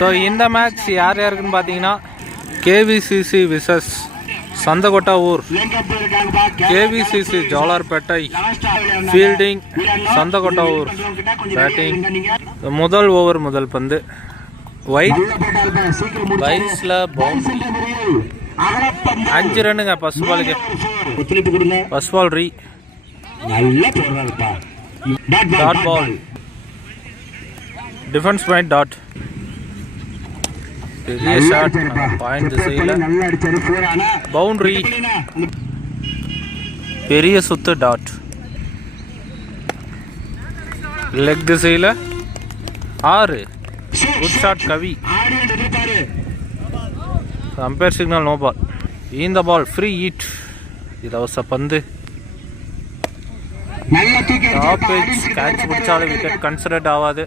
So இந்த match யார் யாருக்குன்னு பார்த்தீங்கன்னா கேவிசிசி விசஸ் சந்தகோட்டா ஊர். கேவிசிசி ஜோலார்பேட்டை ஃபீல்டிங், சந்தகோட்டா ஊர் பேட்டிங். முதல் ஓவர் முதல் பந்து ஒயிட் வைஸ்ல பவுண்டரி 5 ரன்னுங்க. ஃபர்ஸ்ட் பாலுக்கு ஃபர்ஸ்ட் பால் ரீ dot ball defence point dot. பெரிய ஷாட் பாயிண்ட் திசையில் பவுண்டரி பெரிய சுத்து டாட். லெக் திசையில் 6 good shot Kavi. Umpire signal no ball. இந்த பால் ஃப்ரீ ஹிட் இலவச பந்து. டாப் எட்ஜ் கேட்ச் பிடிச்சாலும் விக்கெட் கன்சிடர்ட் ஆகாது.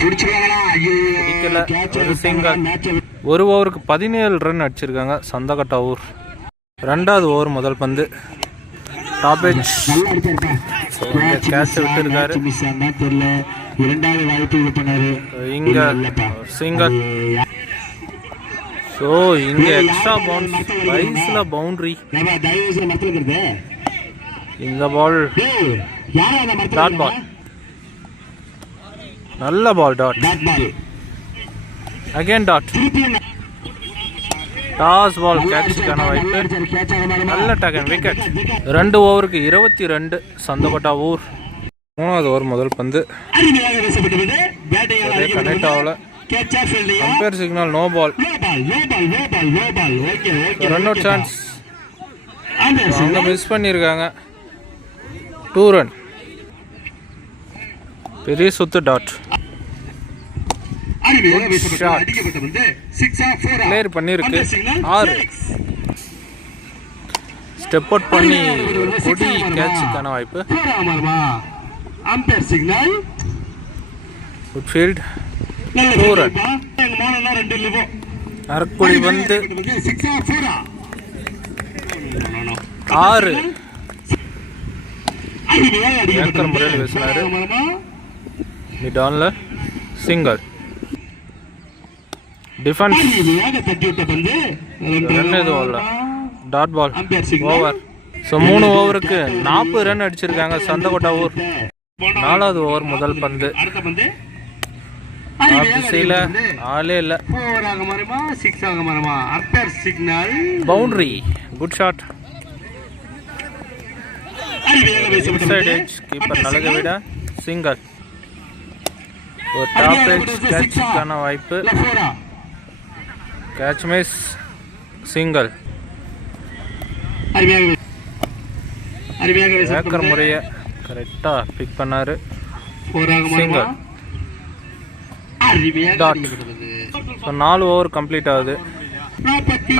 பிடிக்கல. ஒரு சிங்கல். ஒரு ஓவருக்கு 17 ரன் அடிச்சிருக்காங்க சந்தகோட்டா ஊர். 2வது ஓவர் முதல் பந்து டாப் எட்ஜ் கேட்ச் விட்டுருக்காரு. இங்க சிங்கல். ஸோ இங்க எக்ஸ்ட்ரா பவுன்ஸ் வைஸ்ல பவுண்டரி. இந்த பால் டாட் பால். நல்ல ball dot. Again dot. Toss ball கேட்சுக்கான வாய்ப்பு. நல்ல டகன் விக்கெட். 2 ஓவருக்கு 22 சந்தகோட்டா ஊர். 3வது ஓவர் முதல் பந்து கனெக்ட் ஆகல. Umpire signal no ball. Run out chance அவங்க மிஸ் பண்ணியிருக்காங்க. 2 ரன். பெரிய சுத்து டாட். கிளியர் பண்ணிருக்கு. 6 ஸ்டெப் அவுட் பண்ணி கொடி கேட்சுக்கான வாய்ப்பு. Good field. 2 ரன். அரைக்குழி வந்து 6 ஏக்கர் முறையில் பேசினாரு. மிட் ஆன்ல சிங்கல். டிஃபென்ஸ் ரன் எதுவும் இல்லை. டாட் பால் ஓவர். ஸோ 3 ஓவருக்கு 40 ரன் அடிச்சிருக்காங்க சந்தகோட்டா ஊர். 4வது ஓவர் முதல் பந்து திசையில் ஆளே இல்லை. Boundary good shot. Inside edge keeper நலக விட சிங்கல். ஒரு டாப் எட்ஜ் கேட்சுக்கான வாய்ப்பு. Catch miss Singhal. ஏக்கர் முறைய கரெக்டா பிக் பண்ணாரு. Singhal dot. So 4 over complete ஆகுது.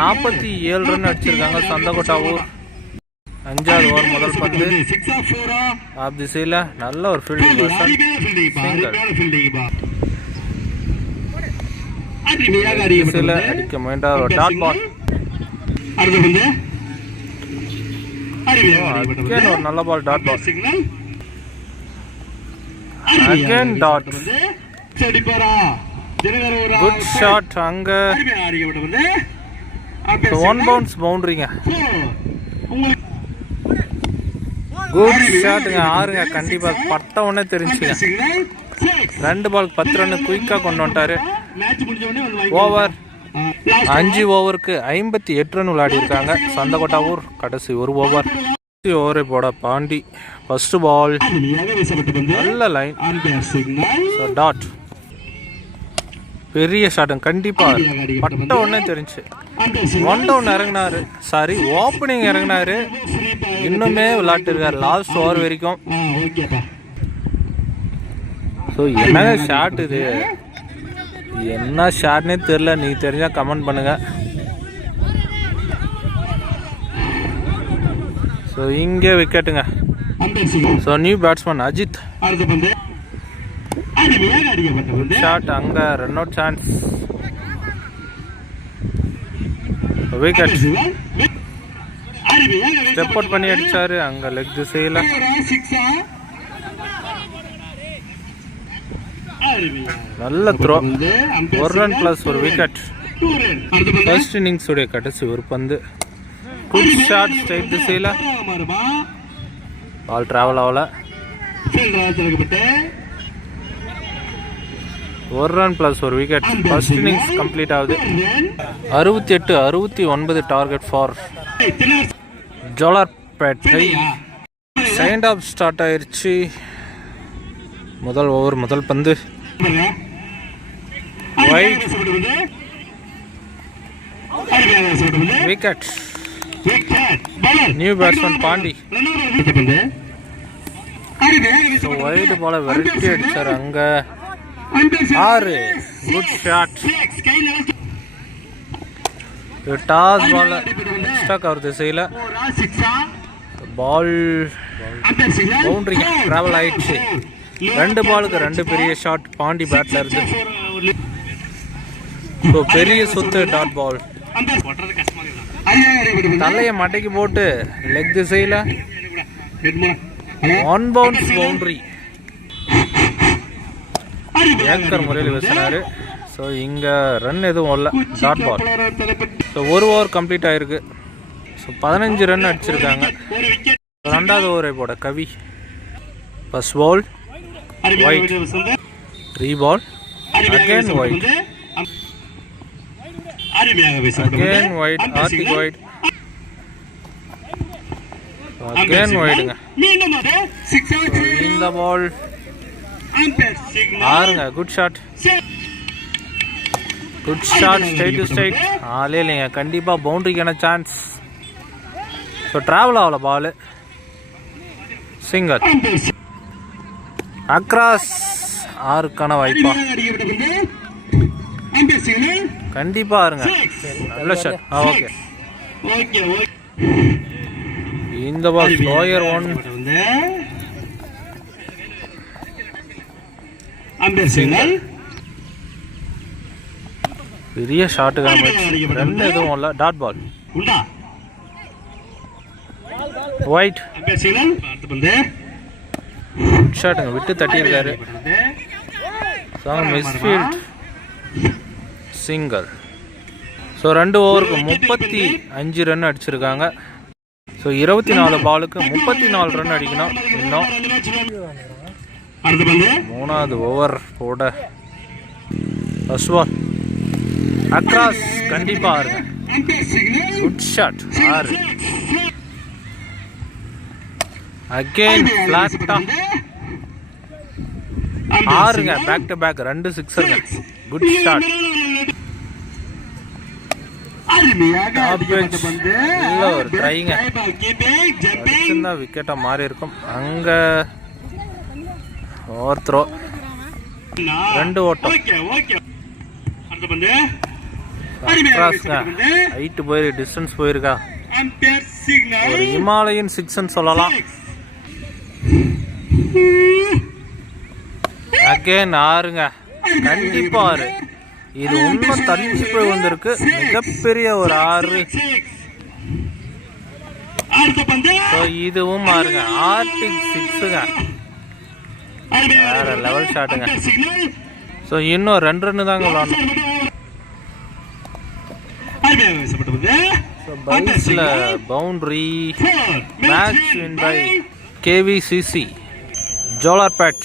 47 ரன் அடிச்சிருக்காங்க சந்தகோட்டா ஊர். 5வது ஓவர் முதல் பந்து ஆப் திசையில் நல்ல ஒரு ஃபீல்டிங் பர்சன் சிங்கிள். அடிக்க முயன்ற ஒரு டாட் பால். ஒரு நல்ல ball dot ball. Again dot. Good shot. அங்க 1 பவுன்ஸ் பவுண்டரிங்க. குட் ஷாட்டுங்க. 6ங்க. கண்டிப்பா பட்ட உடனே தெரிஞ்சுங்க. 2 பால் 10 ரன் குயிக்கா கொண்டு வந்துட்டாரு. ஓவர் 5 ஓவருக்கு 58 ரன் விளையாடி இருக்காங்க சந்தகோட்டா ஊர். கடைசி ஒரு ஓவர். ஓவரை போட பாண்டி. ஃபர்ஸ்ட் பால் நல்ல லைன். டாட். பெரிய ஷாட்டுங்க. கண்டிப்பா பட்ட உடனே தெரிஞ்சு. 1 டவுன் இறங்கினாரு. சாரி ஓப்பனிங் இறங்கினாரு. இன்னுமே விளையாட்டு இருக்காரு லாஸ்ட் ஓவர் வரைக்கும். ஸோ என்னங்க ஷாட் இது? என்ன ஷாட்னே தெரியல. நீ தெரிஞ்சா கமெண்ட் பண்ணுங்க. ஸோ இங்கே விக்கெட்டுங்க. So new batsman Ajith. Shot. அங்க run out chance. Wicket. Step out பண்ணி அடிச்சாரு. அங்க லெக் திசையில் நல்ல த்ரோ, ஒரு ரன் ப்ளஸ் ஒரு விக்கெட். ஃபர்ஸ்ட் இன்னிங்ஸ் உடைய கடைசி ஒரு பந்து. குட் ஷாட், ஸ்ட்ரைட் திசையில், பால் டிராவல் ஆகல. ஒரு ரன் ப்ளஸ் ஒரு விக்கெட். ஃபர்ஸ்ட் இன்னிங்ஸ் கம்ப்ளீட் ஆகுது. 68-69 target for Jolarpettai. Second half start ஆயிடுச்சு. முதல் ஓவர், முதல் பந்து wide, wicket. New batsman Pandi wide பால விரட்டி அடிச்சார். அங்க 6. Good shot. Toss ball extra cover திசையில், பால் பவுண்டரி டிராவல் ஆயிடுச்சு. 2 பாலுக்கு 2 பெரிய ஷாட் பாண்டி பேட்ல இருந்து. பெரிய சுத்து டாட் பால். தலையை மட்டைக்கு போட்டு லெக் திசையில் ஒன் பவுன்ஸ் பவுண்டரி. ஏக்கர் முறையில் வீசினாரு. ஸோ இங்கே ரன் எதுவும் இல்லை, டாட் பால். ஸோ ஒரு ஓவர் கம்ப்ளீட் ஆகிருக்கு. ஸோ 15 ரன் அடிச்சிருக்காங்க. ரெண்டாவது ஓவரை போட கவி. ஃபர்ஸ்ட் பால் ஒயிட், ரீபால், அகேன் ஒயிட், அகேன் ஒயிட், ஆர்டிக் ஒயிட், அகேன் ஒயிடுங்க. இந்த பால் 6ங்க. Good shot, good shot, straight to straight. ஆளே இல்லைங்க, கண்டிப்பாக பவுண்டரிக்கான சான்ஸ். ஸோ ட்ராவல் ஆகல பால். Singer across. 6க்கான வாய்ப்பா கண்டிப்பாக இருங்க. நல்ல ஷாட். ஓகே, இந்த பால் லோயர் 1. சிங்கர். பெரிய ஷாட்டுக்கான ரன் எதுவும் இல்லை, டாட் பால். ஒயிட் ஷாட்டுங்க, விட்டு தட்டியிருக்காரு. மிஸ்ஃபீல்ட். சிங்கர். ஸோ 2 ஓவருக்கு 35 ரன் அடிச்சிருக்காங்க. ஸோ 24 பாலுக்கு 34 ரன் அடிக்கணும் இன்னும். 3வது ஓவர் போட ஃபர்ஸ்ட் பால் அக்ராஸ். கண்டிப்பாக இருங்க. Good shot. 6. அகெயின் ஃபிளாட்டா 6ங்க. பேக் டு பேக் 2 சிக்ஸருங்க. Good shot. நல்ல ஒரு ட்ரைங்க. சின்ன விக்கெட்டா மாறி இருக்கும். அங்க ஓவர் த்ரோ, 2 ஓட்டம். ஹைட்டு போயிருக்கு, டிஸ்டன்ஸ் போயிருக்கா. ஒரு இமாலயன் 6ன்னு சொல்லலாம். அகேன் 6ங்க. கண்டிப்பா 6. இது உண்மை தள்ளி போய் வந்திருக்கு. மிகப்பெரிய ஒரு 6. இதுவும் 6ங்க. ஆர்டிக் 6ங்க. வேற லெவல் ஷாட்டுங்க. ஸோ இன்னும் 2 ரன்னு தாங்க விளாடணும். பைஸ்ல boundary. Match win by KVCC Jolarpet.